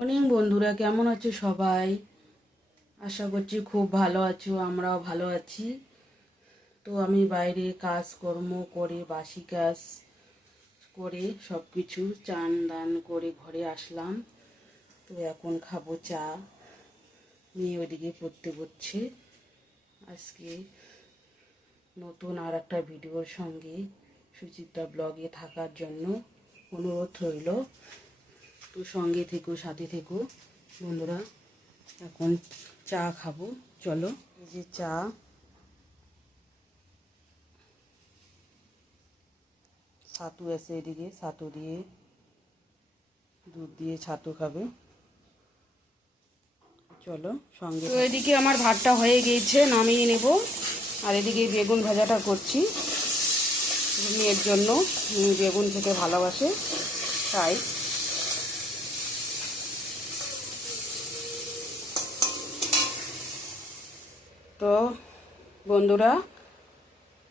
অনেক বন্ধুরা কেমন আছো সবাই? আশা করছি খুব ভালো আছো, আমরাও ভালো আছি। তো আমি বাইরে কাজকর্ম করে বাসি কাজ করে সব কিছু চান দান করে ঘরে আসলাম। তো এখন খাবো চা। মেয়ে ওইদিকে পড়তে বসছে। আজকে নতুন আর একটা ভিডিওর সঙ্গে সুচিত্রা ব্লগে থাকার জন্য অনুরোধ রইল। তো সঙ্গে থেকো, সাথে থেকো বন্ধুরা। এখন চা খাবো, চলো। এই যে চা, ছাতু আছে এদিকে, ছাতু দিয়ে দুধ দিয়ে ছাতু খাবে, চলো সঙ্গে। তো এদিকে আমার ভাতটা হয়ে গিয়েছে, নামিয়ে নেব। আর এদিকে বেগুন ভাজাটা করছি মেয়ের জন্য। বেগুন খেতে ভালোবাসে তাই। তো বন্ধুরা,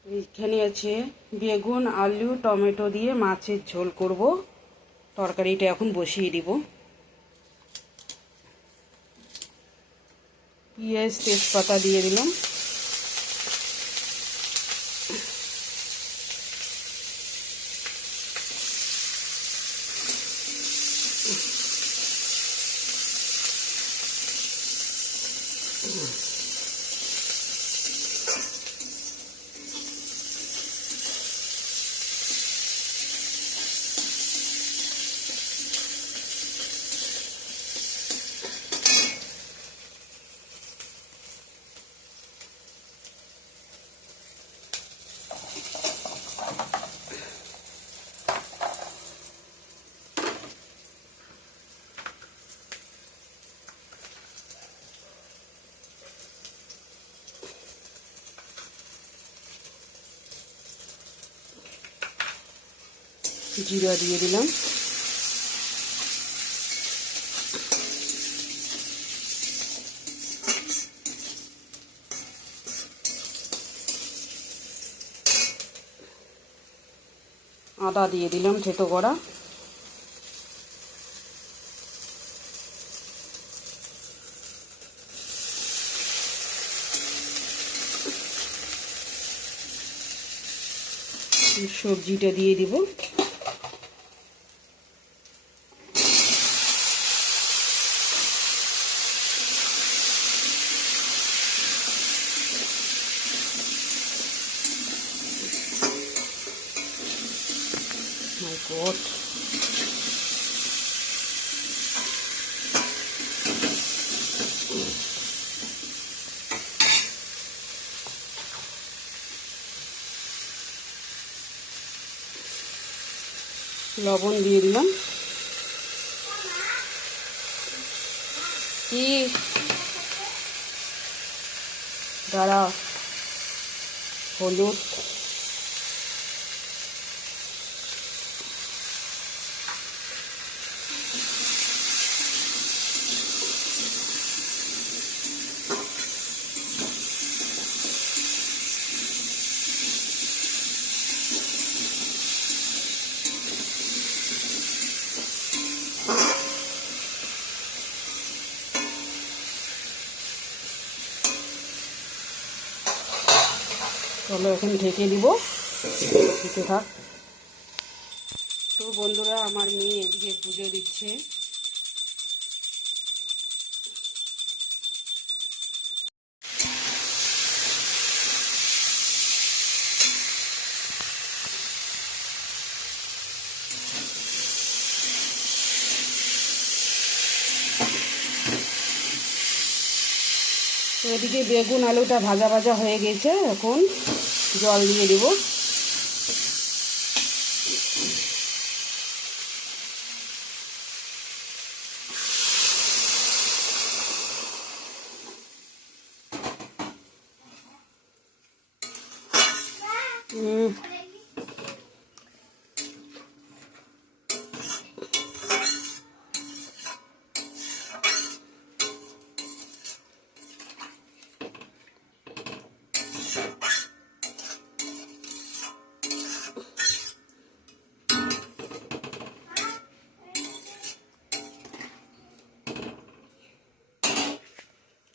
এখানে আছে বেগুন, আলু, টমেটো দিয়ে মাছের ঝোল করব। তরকারিটা এখন বসিয়ে দিব। পেঁয়াজ তেজপাতা দিয়ে দিলাম। জিরা দিয়ে দিলাম। আদা দিয়ে দিলাম থেতো করা। সবজিটা দিয়ে দিব। মাই গড, লবণ দিয়ে দিলাম। কি দাঁড়া, হলুদ, চলো এখন ঢেকে দিব, ঢেকে থাক। তো বন্ধুরা, আমার মেয়ে এদিকে পুজো দিচ্ছে। তো এদিকে বেগুন আলুটা ভাজা ভাজা হয়ে গেছে, এখন জল দিয়ে দিব।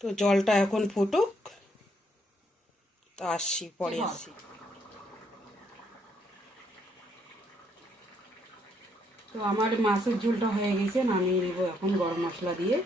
তো জলটা এখন ফুটুক, তো আসছি, পরে আসছি। তো আমার মাছের ঝোলটা হয়ে গেছে, নামিয়ে নেবো এখন গরম মশলা দিয়ে।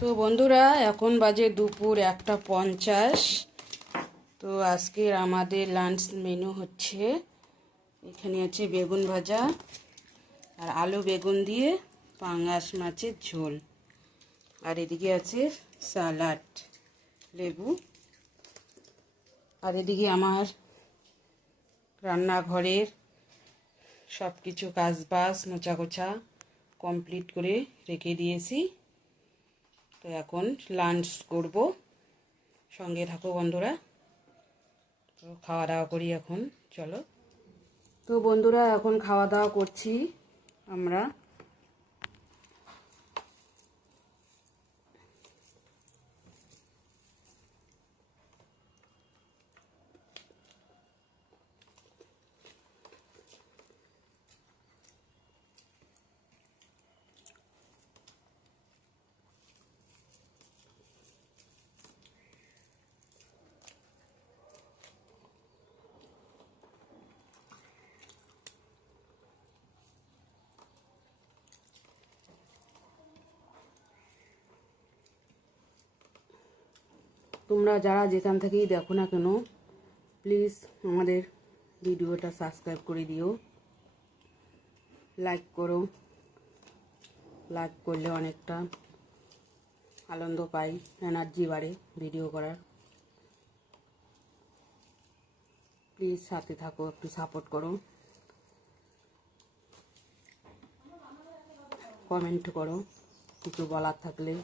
তো বন্ধুরা, এখন বাজে দুপুর 1:50। তো আজকের আমাদের লাঞ্চ মেনু হচ্ছে, এখানে আছে বেগুন ভাজা আর আলু বেগুন দিয়ে পাঙ্গাস মাছের ঝোল, আর এদিকে আছে স্যালাড, লেবু। আর এদিকে আমার রান্নাঘরের সব কিছু কাজবাজ মোছা গোছা কমপ্লিট করে রেখে দিয়েছি। তো এখন লাঞ্চ করব, সঙ্গে থাকো বন্ধুরা। তো খাওয়া দাওয়া করি এখন, চলো। তো বন্ধুরা, এখন খাওয়া দাওয়া করছি আমরা। তোমরা যারা যেখান থেকেই দেখো না কেন, প্লিজ আমাদের ভিডিওটা সাবস্ক্রাইব করে দিও, লাইক করো। লাইক করলে অনেকটা আনন্দ পাই, এনার্জি বাড়ে ভিডিও করার। প্লিজ সাথে থাকো, একটু সাপোর্ট করো, কমেন্ট করো কিছু বলার থাকলে।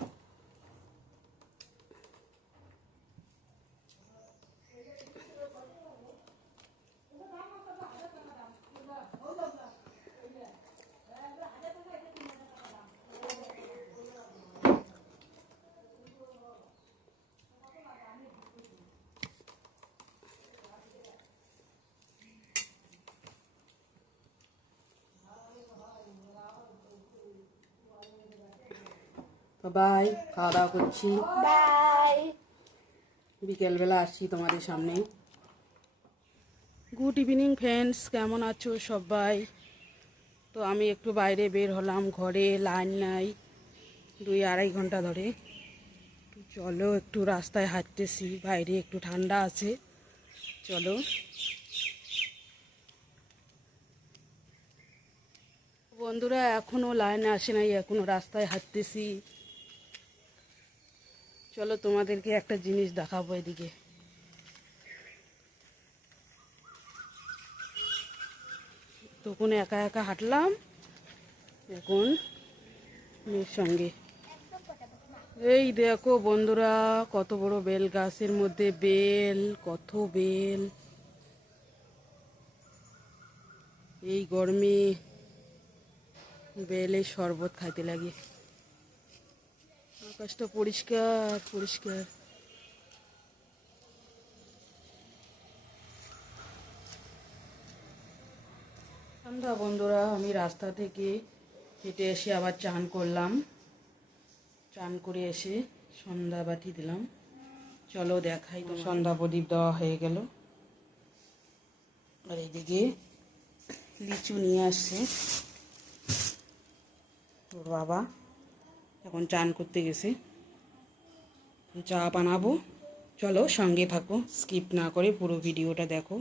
তো বাই, খাওয়া দাওয়া করছি, বাই। বিকেলবেলা আসছি তোমাদের সামনে। গুড ইভিনিং ফ্রেন্ডস, কেমন আছো সবাই? তো আমি একটু বাইরে বের হলাম, ঘরে লাইন নাই 2-2.5 ঘন্টা ধরে। চলো একটু রাস্তায় হাঁটতেছি, বাইরে একটু ঠান্ডা আছে, চলো। বন্ধুরা, এখনও লাইন আসে নাই, এখনও রাস্তায় হাঁটতেছি। চলো তোমাদেরকে একটা জিনিস দেখাবো। এদিকে তখন একা একা হাঁটলাম, এখন মেয়ের সঙ্গে। এই দেখো বন্ধুরা, কত বড় বেল গাছের মধ্যে বেল, কত বেল। এই গরমে বেলের শরবত খাইতে লাগে। আকাশটা পরিষ্কার পরিষ্কার। সন্ধ্যা বন্ধুরা, আমি রাস্তা থেকে হেঁটে এসে আবার চান করলাম। চান করে এসে সন্ধ্যা বাতি দিলাম। চলো দেখাই, তো সন্ধ্যা প্রদীপ দেওয়া হয়ে গেল। আর এইদিকে লিচু নিয়ে আসছে ওর বাবা, এখন চান করতে গেছে। চা বানাবো, চলো সঙ্গে থাকো, স্কিপ না করে পুরো ভিডিওটা দেখো।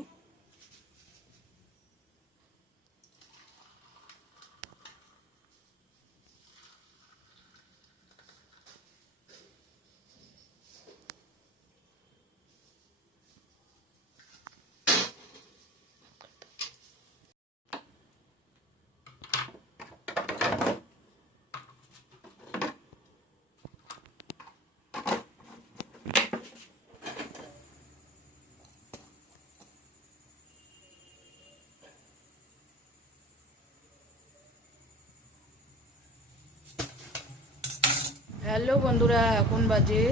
হ্যালো বন্ধুরা, এখন বাজে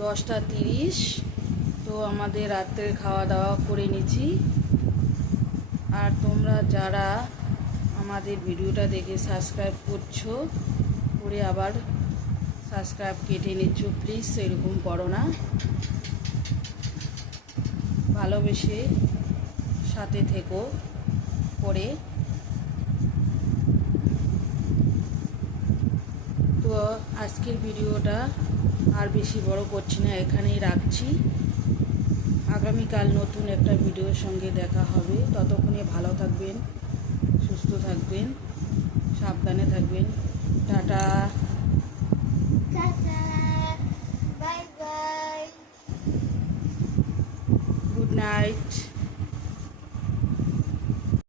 10টা 30। তো আমাদের রাত্রে খাওয়া দাওয়া করে নিচ্ছি। আর তোমরা যারা আমাদের ভিডিওটা দেখে সাবস্ক্রাইব করছো, করে আবার সাবস্ক্রাইব কেটে নিচ্ছ, প্লিজ সেরকম করো না। ভালোবেসে সাথে থেকো করে। তো আজকের ভিডিওটা আর বেশি বড় করছি না, এখানেই রাখছি। আগামীকাল নতুন একটা ভিডিওর সঙ্গে দেখা হবে। ততক্ষণে ভালো থাকবেন, সুস্থ থাকবেন, সাবধানে থাকবেন। Tata, bye bye, good night.